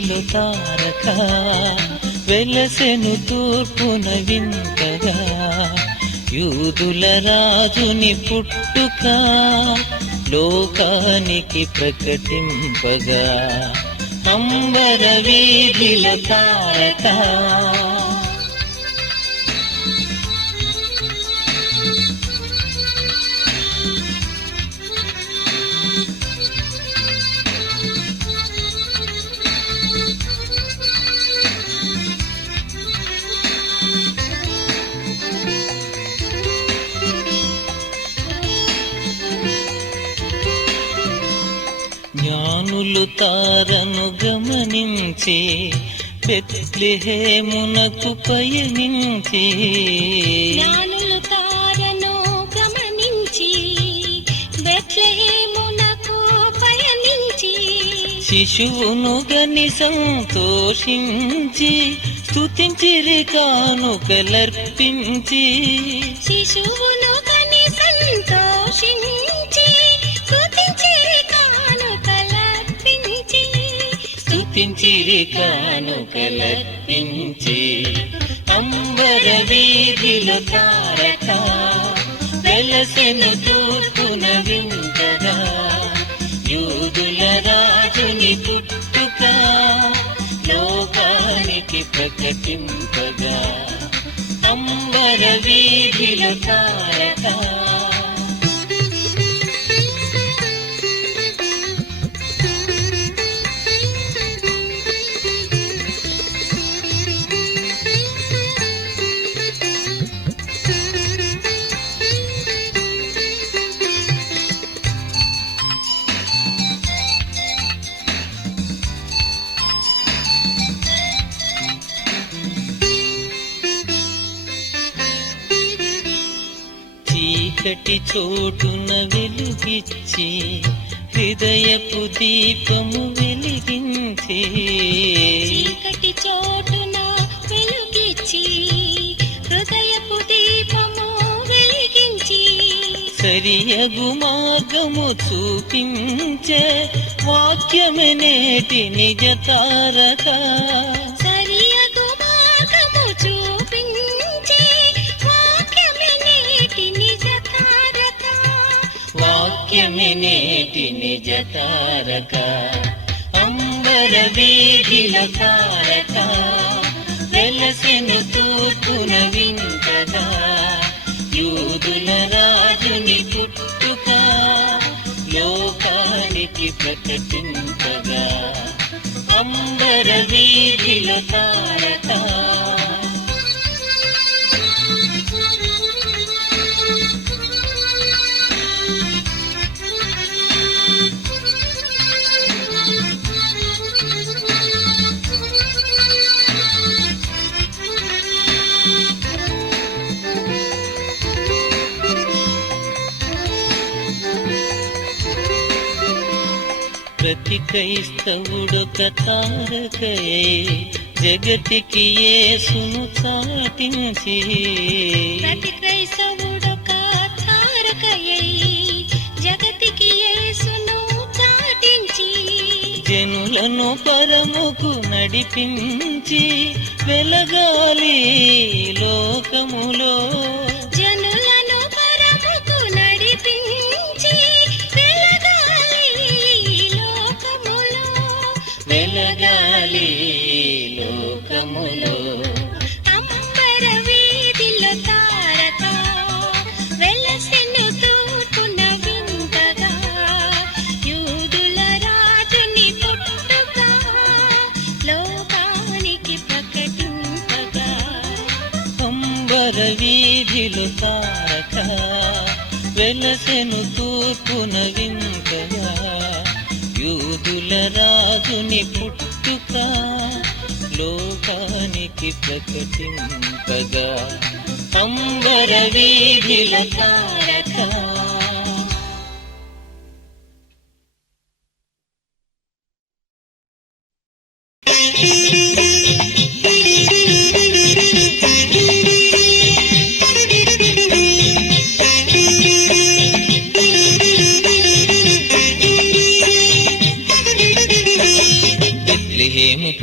వీధిలో తారక వెలసెను తూర్పున వింతగా యూదుల రాజుని పుట్టుక లోకానికి ప్రకటింపగా అంబర వీధిలో తారక జ్ఞానులు తారను గమనించి బెత్లెహేమునకు పయనించి జ్ఞానులు తారను గమనించి బెత్లెహేమునకు పయనించి శిశువును గని సంతోషించి స్తుతించిరి కానుకలర్పించి శిశువును గని సంతోషించి స్తుతించిరి కానుకలర్పించి అంబర వీధిలో తారక వెలసెను తూర్పున వింతగా యూదుల రాజుని పుట్టుక లోకానికి ప్రకటింపగా అంబర వీధిలో తారక చీకటి చోటున వెలుగిచ్చి హృదయపు దీపము వెలిగించి చీకటి చోటున వెలుగిచ్చి హృదయపు దీపము వెలిగించి సరియగు మార్గము చూపించే వాక్యమే నేటి నిజ తారక సరియగు మార్గము చూపించే వాక్యమే నేటి నిజ తారక వాక్యమే నేటి నిజ తారక అంబర వీధిలో తారక వెలసెను తూర్పున వింతగా యూదుల రాజుని పుట్టుక లోకానికి ప్రకటింపగా అంబర వీధిలో తారక ప్రతి క్రైస్తవుడొక తారకయే జగతికి యేసును చాటించి ప్రతి క్రైస్తవుడొక తారకయై జగతికి యేసును చాటించి జనులను పరముకు నడిపించి వెలగాలి లోకములో జనులను పరముకు నడిపించి వెలగాలి లోకములో అంబర వీధిలో తారక వెలసెను తూర్పున వింతగా యూదుల రాజుని పుట్టుక లోకానికి ప్రకటింపగా అంబర వీధిలో తారక వెలసెను తూర్పున వింతగా యూదుల రాజుని పుట్టుక లోకానికి ప్రకటింపగా అంబర వీధిలో తారక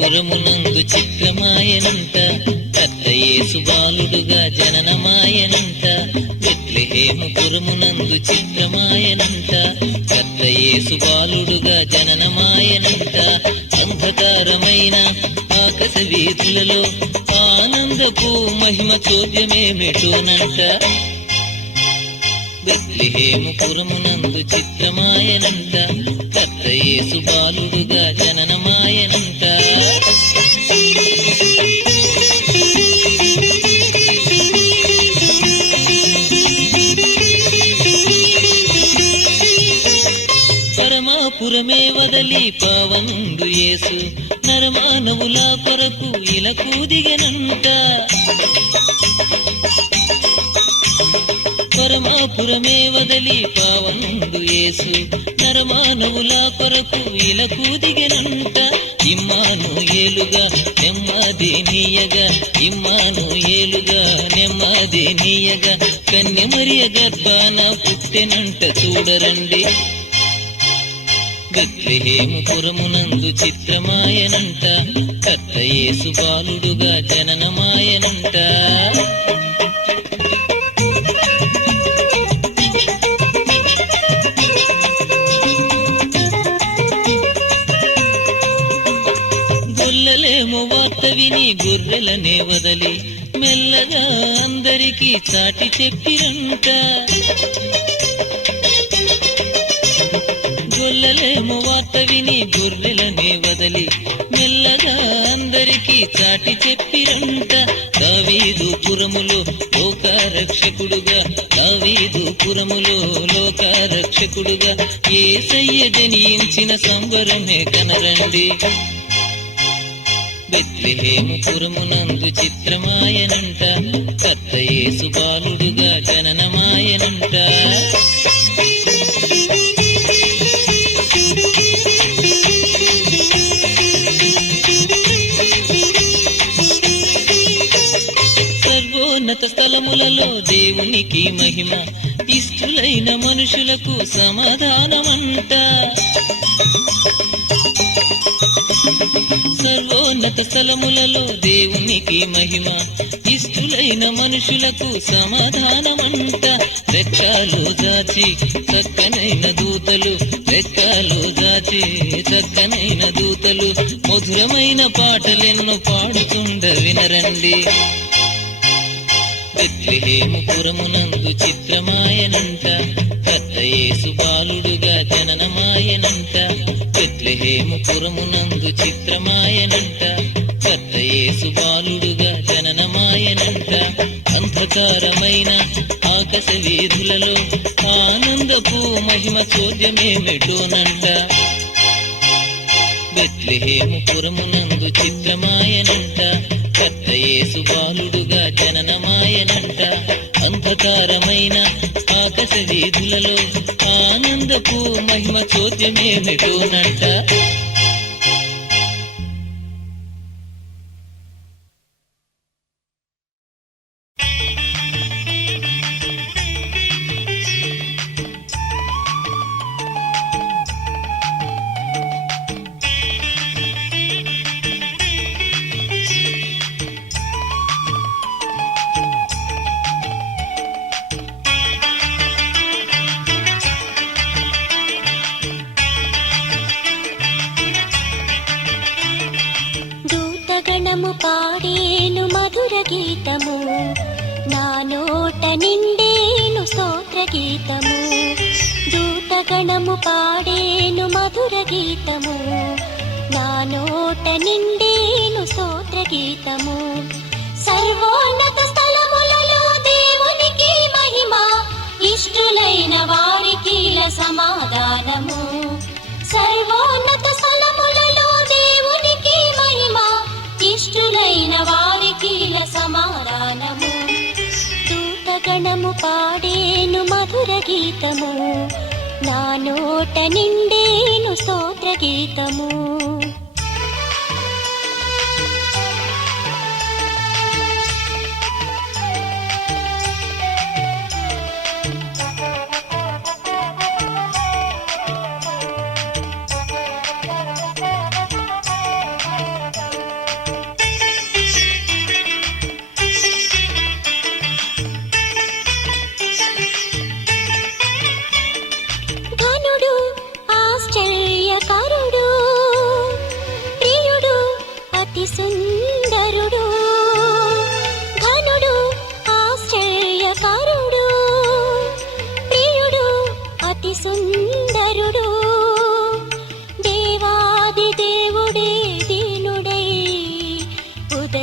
కర్త యేసు బాలుడుగా జననమాయనంట బెత్లెహేము పురమునందు చిత్రమాయనంట కర్త యేసు బాలుడుగా జననమాయనంట అంధకారమైన ఆకాశ వీధులలో ఆనందపు మహిమ చోద్యమేమిటోనంట బెత్లెహేము పురమునందు చిత్రమాయనంట కర్త యేసు బాలుడుగా జననమాయనంట పరమాపురమే వదలి పావనుండు యేసు నరమానవుల కొరకు ఇలకు దిగనంట పరమాపురమే వదలి పావనుండు యేసు నరమానవుల కొరకు ఇలకు దిగనంట ఇమ్మానుయేలుగా నెమ్మది నీయగా ఇమ్మానుయేలుగా నెమ్మది నీయగా కన్య మరియ గర్భాన పుట్టెనంట చూడరండి బెత్లెహేము పురమునందు చిత్రమాయనంట కర్త యేసు బాలుడుగా జననమాయనంట గొల్లలేమో వార్త విని గొర్రెలనే వదలి మెల్లగా అందరికీ చాటి చెప్పిరంట గొల్లలేమో వార్త విని గొర్రెలనే వదలి మెల్లగా అందరికీ చాటి చెప్పిరంట దావీదు పురములో లోకరక్షకుడుగా దావీదు పురములో లోకరక్షకుడుగా యేసయ్య జనించిన సంబరమే కనరండి బెత్లెహేము పురమునందు చిత్రమాయనంట కర్త యేసు బాలుడుగా జననమాయనంట సర్వోన్నత స్థలములలో దేవునికి మహిమ ఇష్టులైన మనుషులకు సమాధానమంట సర్వోన్నత స్థలములలో దేవునికి మహిమ ఇష్టులైన మనుషులకు సమాధానమంట రెక్కలు దాచి చక్కనైన దూతలు రెక్కలు దాచి చక్కనైన దూతలు మధురమైన పాటలెన్నో పాడుతుండ వినరండి బెత్లెహేము పురమునందు చిత్రమాయనంట కర్త యేసు బాలుడుగా జననమాయనంట బెత్లెహేము పురమునందు చిత్రమాయనంట కర్త యేసు బాలుడుగా జననమాయనంట అంధకారమైన ఆకాశ వీధులలో ఆనందపు మహిమ చోద్యమేమిటోనంట బెత్లెహేము పురమునందు చిత్రమాయనంట కర్త యేసు బాలుడుగా జననమాయనంట అంధకారమైన ఆకాశ వీధులలో ఆనందపు మహిమ చోద్యమేమిటోనంట దూతగణము పాడేను మధుర గీతము నా నోట నిండేను స్తోత్ర గీతము దూతగణము పాడేను మధుర గీతము నా నోట నిండేను స్తోత్ర గీతము సర్వోన్నత స్థలములలో దేవునికి మహిమ ఇష్టులైన వారికి సమాధానము సర్వోన్నత స్థలములలో దేవునికి మహిమ ఇష్టులైన వారికి సమాధానము దూతగణము పాడేను మధుర గీతము నా నోట నిండేను స్తోత్ర గీతము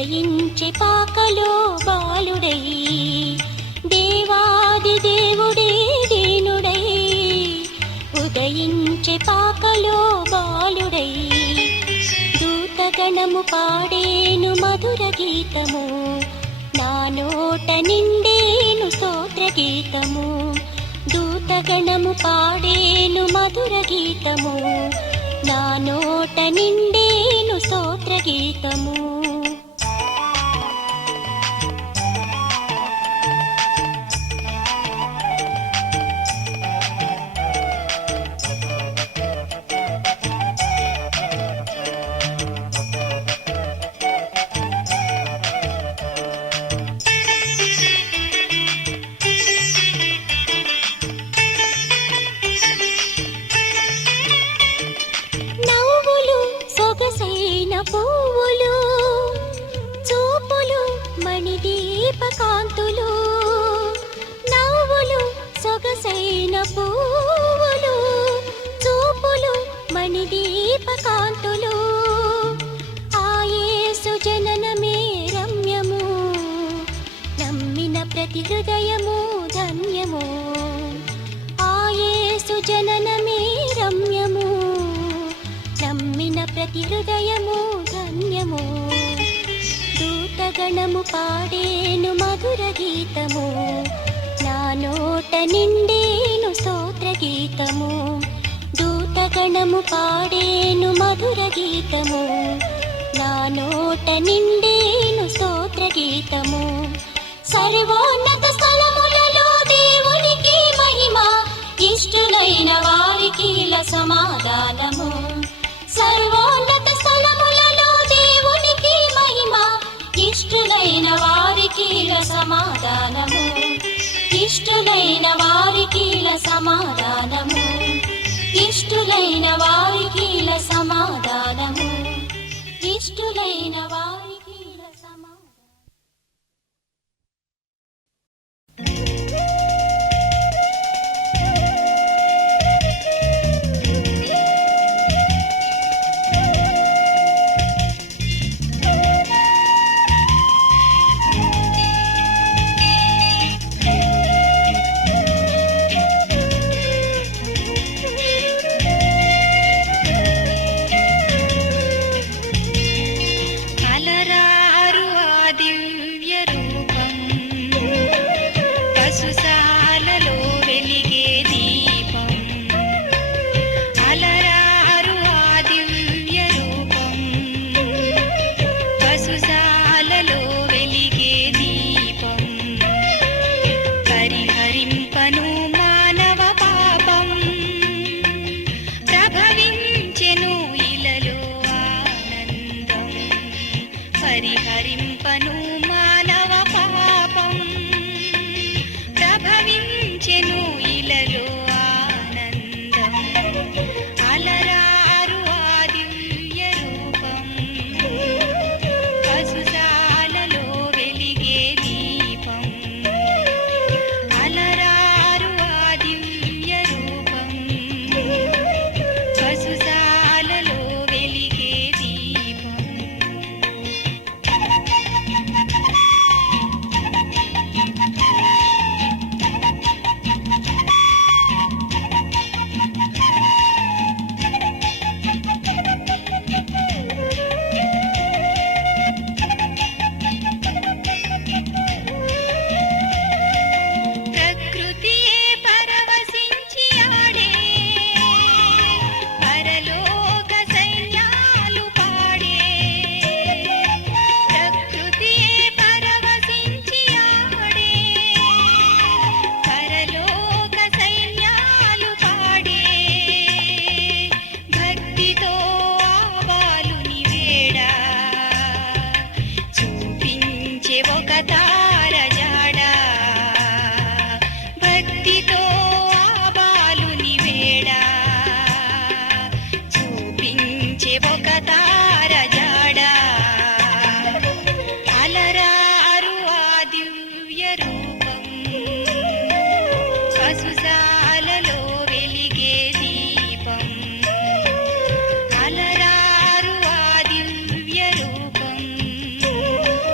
ఉదయించే పాకలో బాలుడై దేవాది దేవుడే దీనుడై ఉదయించే పాకలో బాలుడై దూతగణము పాడేను మధుర గీతము నా నోట నిండేను స్తోత్ర గీతము దూతగణము పాడేను మధుర గీతము నా నోట నిండేను స్తోత్ర గీతము పువ్వులు చూపులు మణిదీపకాంతులు నవ్వులు సొగసైన పువ్వులు చూపులు మణిదీపకాంతులు ఆ యేసు జననమే రమ్యము నమ్మిన ప్రతి హృదయము ధన్యము ఆ యేసు జననమే రమ్యము నమ్మిన ప్రతి హృదయము ధన్యము దూతగణము పాడేను మధుర గీతము నా నోట నిండేను స్తోత్ర గీతము దూతగణము పాడేను మధుర గీతము నా నోట నిండేను స్తోత్ర గీతము సర్వోన్నత స్థలములలో దేవునికి మహిమ ఇష్టులైన వారికి సమాధానము సర్వోన్నత స్థలములలో దేవునికి మహిమ ఇష్టులైన వారికి సమాధానము ఇష్టులైన వారికి సమాధానము ఇష్టులైన వారికి సమాధానము ఇష్టులైన వారికి సమాధానము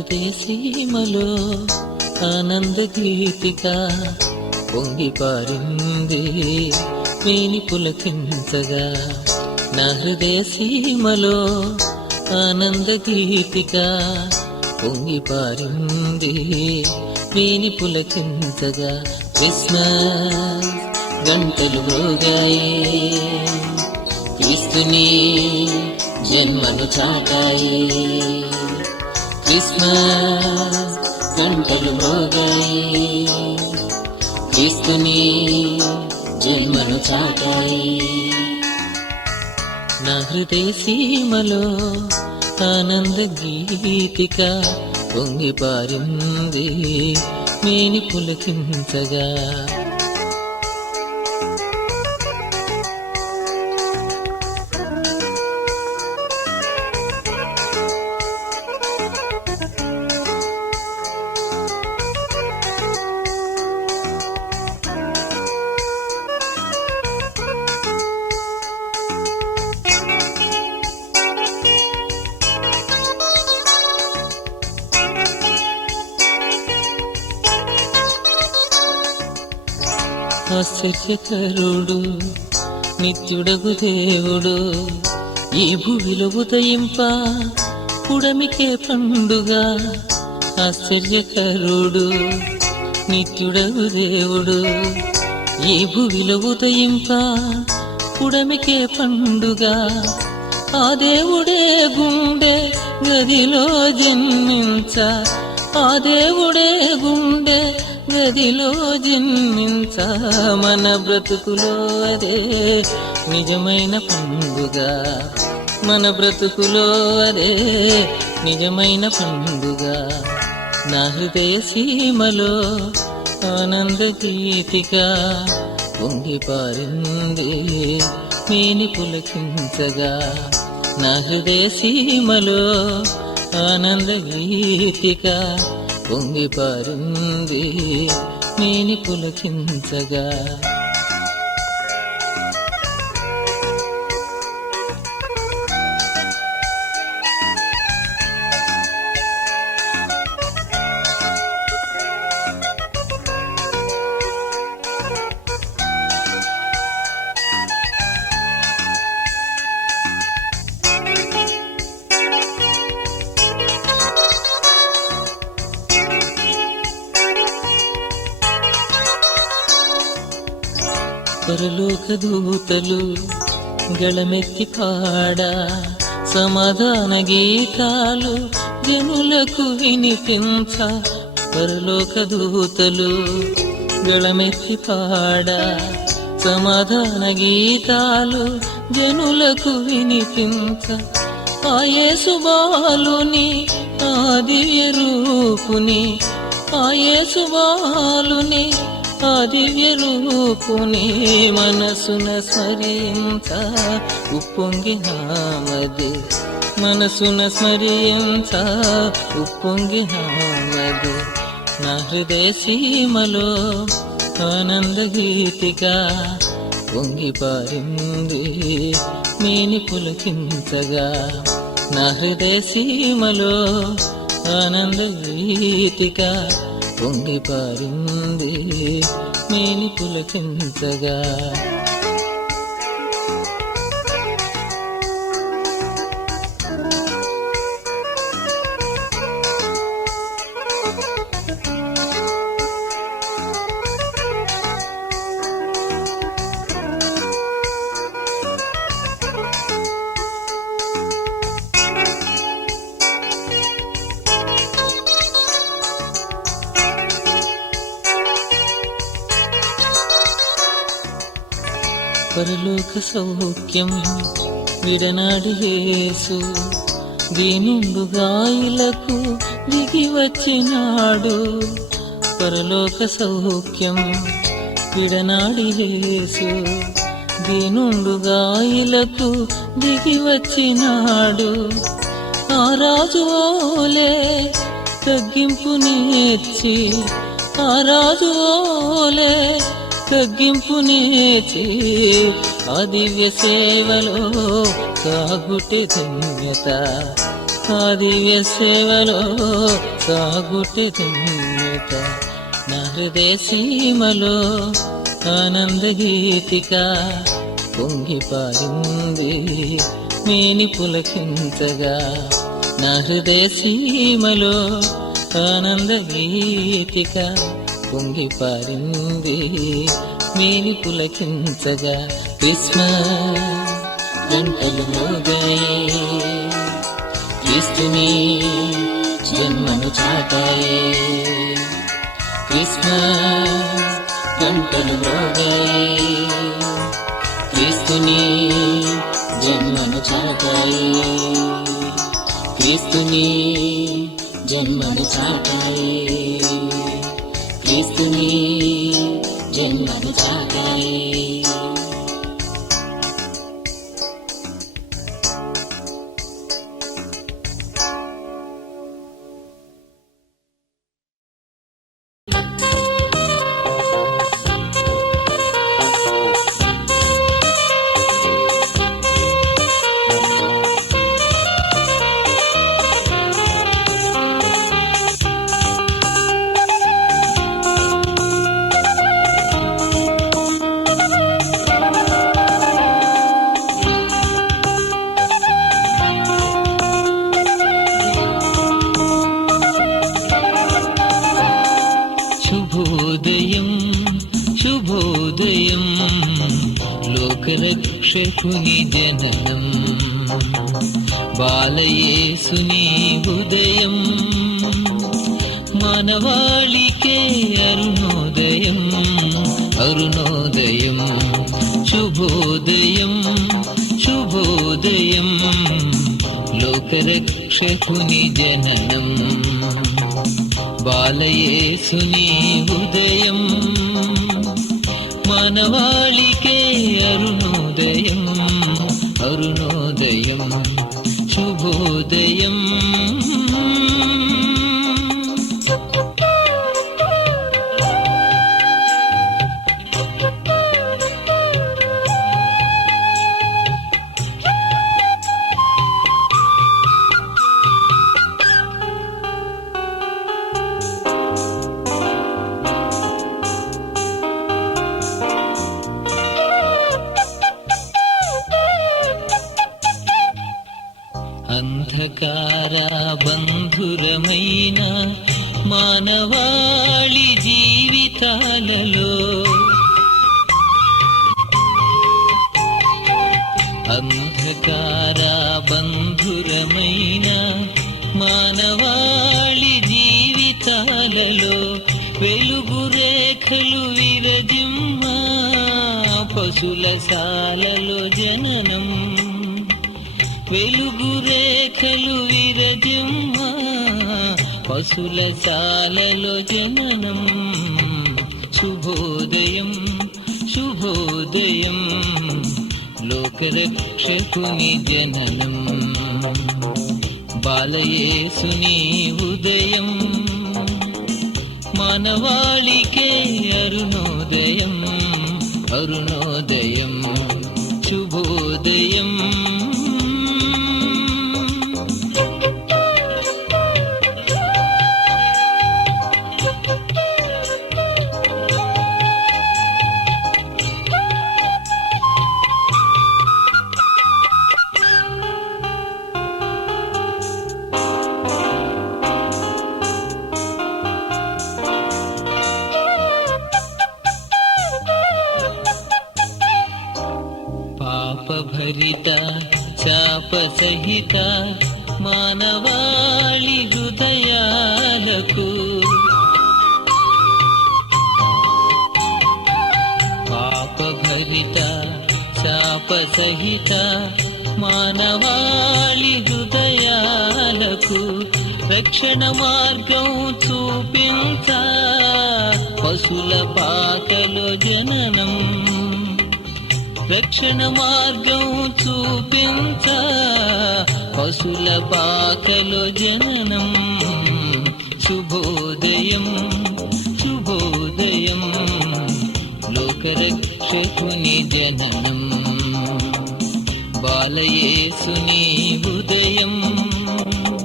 హృదయ సీమలో ఆనంద గీతిక పొంగి పారింది వేణి పులకించగా. నా హృదయ సీమలో ఆనంద గీతిక పొంగి పారింది వేణి పులకించగా. క్రిస్మస్ గంటలు మోగాయి, క్రీస్తుని జన్మను చాటాయి. క్రిస్మస్ గంటలు మోగాయి, క్రీస్తుని జన్మను చాటాయి. నా హృదయ సీమలో ఆనంద గీతిక పొంగి పారింది మేని పులకించగా. ఆశ్చర్యకరుడు నిత్యుడగు దేవుడు ఈ భూమిలో ఉదయింప పుడమికే పండుగ. ఆశ్చర్యకరుడు నిత్యుడగు దేవుడు ఈ భూమిలో ఉదయింప పుడమికే పండుగ. ఆ దేవుడే గుండె గదిలో జన్మించ, ఆ దేవుడే గుండె గదిలో జన్మించ. మన బ్రతుకులో అదే నిజమైన పండుగ, మన బ్రతుకులో అదే నిజమైన పండుగ. నా హృదయ సీమలో ఆనంద గీతిక పొంగి పారింది మేని పులకించగా. నా హృదయ సీమలో ఆనంద గీతిక పొంగి పారింది మేని పులకించగా. పరలోక దూతలు గళమెత్తి పాడా సమాధాన గీతాలు జనులకు వినిపించ. పరలోక దూతలు గళమెత్తి పాడా సమాధాన గీతాలు జనులకు వినిపించ. ఆ యేసు బాలుని ఆ దివ్య రూపుని, ఆ యేసు బాలుని ఆ దివ్య రూపుని మనసున స్మరించ ఉప్పొంగినామది, మనసున స్మరించ ఉప్పొంగినామది. నా హృదయ సీమలో ఆనంద గీతిక పొంగి పారింది మేని పులకించగా. నా హృదయ సీమలో ఆనంద గీతిక పొంగి పారింది మేని పులకించగా. పరలోక సౌఖ్యం విడనాడి యేసు దీనుండు గాయలకు దిగి వచ్చినాడు. పరలోక సౌఖ్యం విడనాడి యేసు దీనుండు గాయలకు దిగి వచ్చినాడు. ఆ రాజు ఓలే తగ్గింపు నేర్చి, ఆ రాజు ఓలే తగ్గింపు నేర్చి ఆ దివ్య సేవలో సాగుటే ధన్యత, ఆ దివ్య సేవలో సాగుటే ధన్యత నా హృదయ సీమలో ఆనంద గీతిక పొంగి పారింది మేని పులకించగా నా హృదయ సీమలో ఆనంద గీతిక పొంగి పారింది మేని పులకించగా క్రిస్మస్ గంటలు మోగాయే క్రీస్తుని జన్మను చాటాయే క్రిస్మస్ గంటలు మోగాయే క్రీస్తుని జన్మను చాటాయే క్రీస్తుని జన్మను చాటాయే క్రీస్తుని జన్మను చాటాయే శుభోదయం శుభోదయం లోకరక్షకుని జననం బాలయేసుని ఉదయం మానవాళికే అరుణోదయం అరుణోదయం శుభోదయం శుభోదయం లోకరక్షకుని జననం బాలయేసుని ఉదయం మానవాళికే అరుణోదయం అరుణోదయం శుభోదయం అంధకార బంధురమైన మానవాళి జీవితాలలో అంధకార బంధురమైన మానవాళి జీవితాలలో వెలుగు రేఖలు విరజిమ్మ పశుల సాలలో జననం వెలుగు రేఖలు విరజిమ్మ పశుల సాలలో జననం శుభోదయం శుభోదయం లోకరక్షకుని జననం బాలయేసుని ఉదయం మానవాళికే అరుణోదయం అరుణోదయం శుభోదయం పాపభరిత శాప సహిత మానవాళి హృదయాలకు పాపభరిత శాప సహిత మానవాళి హృదయాలకు రక్షణ మార్గం చూపించ పశుల పాకలో జననం రక్షణ మార్గం చూపించ పశుల పాకలో జననం శుభోదయం శుభోదయం లోకరక్షకుని జననం బాలయేసుని ఉదయం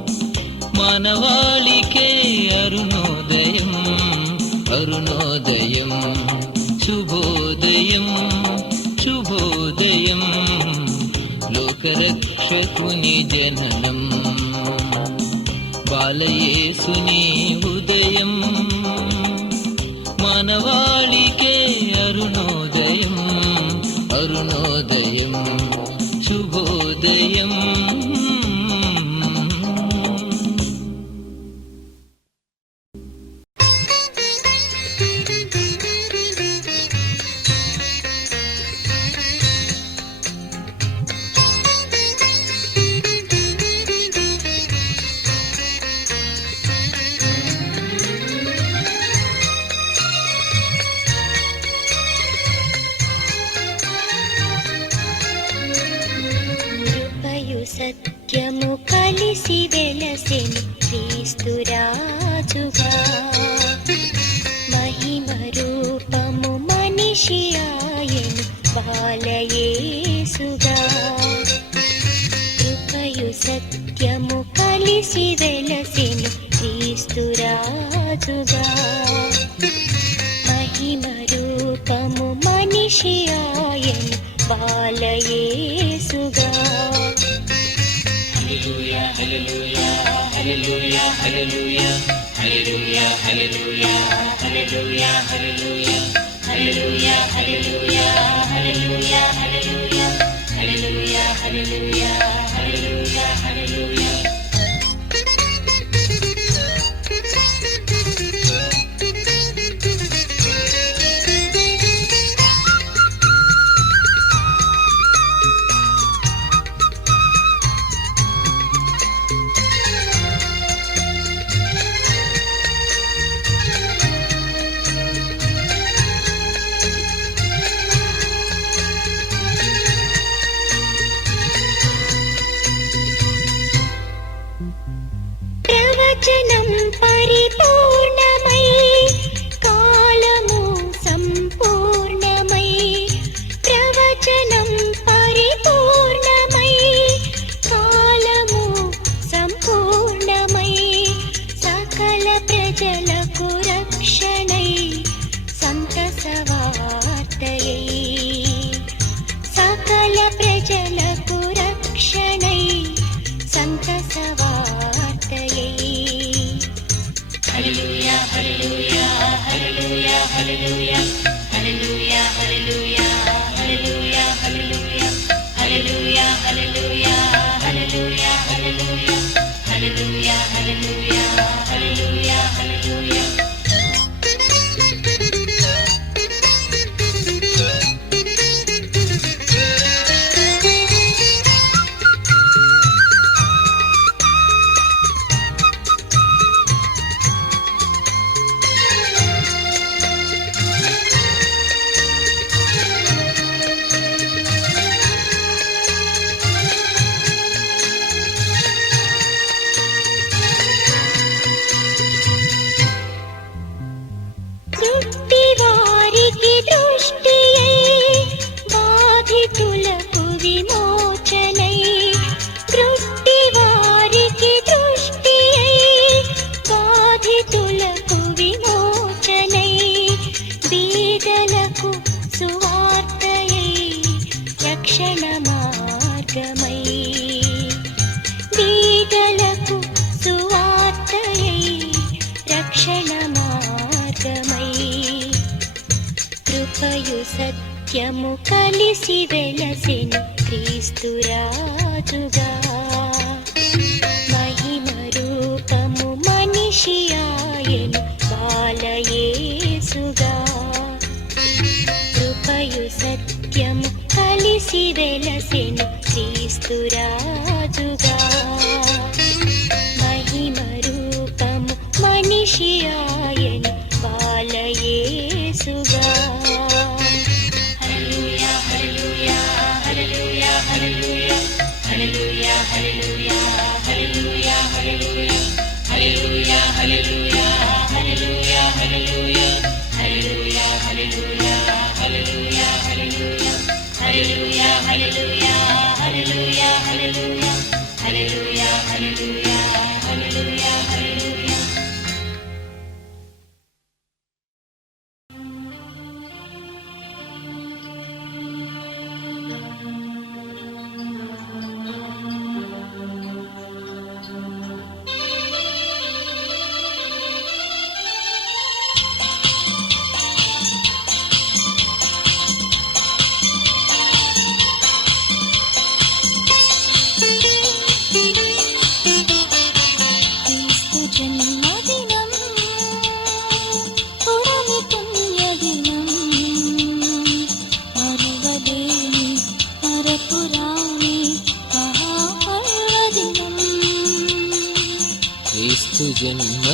మానవాళికే అరుణోదయం అరుణోదయం శుభోదయం శుభోదయం లోకరక్షకుని జననం బాలయేసుని ఉదయం మానవాళికే అరుణోదయం అరుణోదయం శుభోదయం. సత్యము కలిసి వెలసెను క్రీస్తురాజుగా మహిమ రూపము మనిషి ఆయను బాలయేసుగా కృపయు సత్యము కలిసి వెలసెను క్రీస్తురాజుగా మహిమ రూపము మనిషి ఆయను బాలయేసుగా. Hallelujah, hallelujah, hallelujah, hallelujah, hallelujah, hallelujah, hallelujah, hallelujah, hallelujah, hallelujah, hallelujah, hallelujah, hallelujah, hallelujah, hallelujah. ప్రవచనం పరిపూర్ణమై కాలము సంపూర్ణమై ప్రవచనం పరిపూర్ణమై కాలము సంపూర్ణమై సకల ప్రజలకు రక్షణై సంతసవార్తయై సకల ప్రజలకు రక్షణై సంతసవార్తయై. Hallelujah, hallelujah, hallelujah, hallelujah, hallelujah, hallelujah, hallelujah, hallelujah, hallelujah, hallelujah, hallelujah, hallelujah, hallelujah, hallelujah, hallelujah, hallelujah. వారికి దృష్టి బాధితులకు విమోచనై దృష్టి వారికి దృష్టి బాధితులకు విమోచనై బీదలకు సువార్తయై రక్షణ మార్గమై బీదలకు సువార్తయై రక్షణ మార్గమై కృపయు సత్యము కలిసి వెలసెను క్రీస్తురాజుగా మహిమ రూపము మనిషి ఆయను బాలయేసుగా కృపయు సత్యము కలిసి వెలసెను క్రీస్తురాజుగా మహిమ రూపము మనిషి ఆయను బాలయేసుగా. Hallelujah, hallelujah, hallelujah, hallelujah, hallelujah, hallelujah, hallelujah, hallelujah, hallelujah, hallelujah, hallelujah, hallelujah, hallelujah, hallelujah, hallelujah, hallelujah, hallelujah, hallelujah, hallelujah, hallelujah, hallelujah, hallelujah.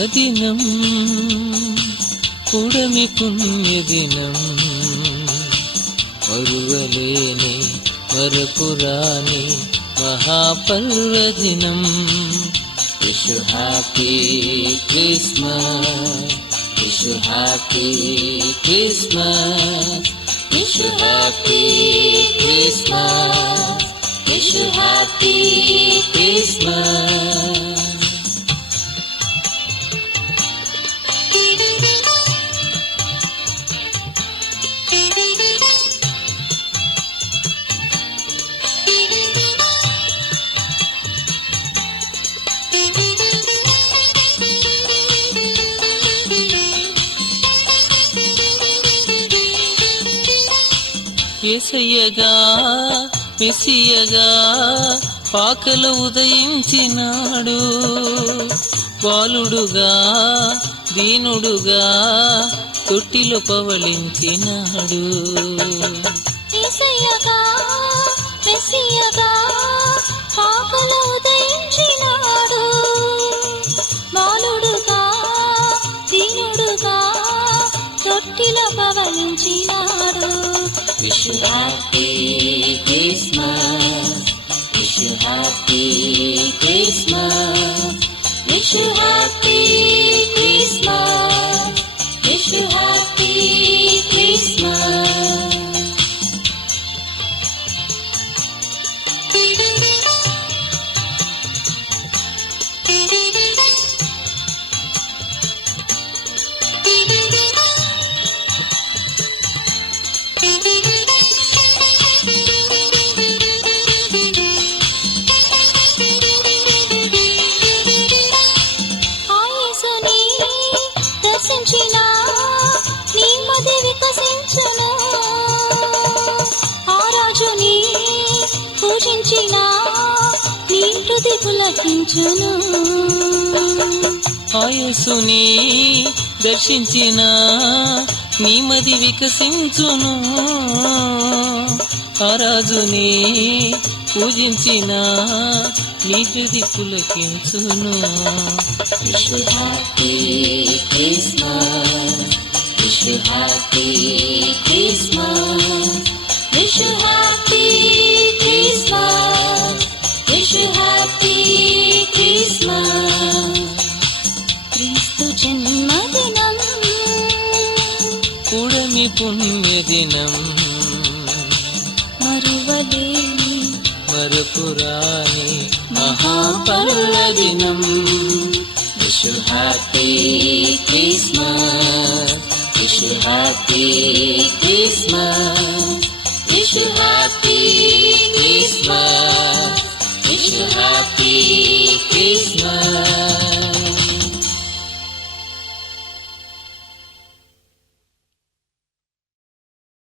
జన్మదినం పుడమి పుణ్యదినం మరువలేని మరపురాని మహాపర్వదినం. Wish you happy Christmas, wish you happy Christmas, wish you happy Christmas, wish you happy Christmas. యేసయ్యగా మెస్సియగా పాకలు ఉదయించినాడు, బాలుడుగా దీనుడుగా తొట్టిలో పవళించినాడు. యేసయ్యగా మెస్సియగా పాకలు ఉదయించినాడు, బాలుడుగా దీనుడుగా తొట్టిలో పవళించినాడు. Wish you happy Christmas, wish you happy Christmas, wish you happy Christmas, wish you happy Christmas. యేసుని దర్శించిన నీ మది వికసించును, ఆ రాజుని పూజించిన నీ హృది పులకించును. Wish you happy Christmas, wish you happy Christmas, wish you happy Christmas, wish you happy Christmas. క్రీస్తు జన్మదినం పుడమి పుణ్యదినం మరువలేని మరపురాని మహాపర్వదినం. Wish you happy Christmas, wish you happy Christmas, wish you happy Christmas, wish you happy Christmas.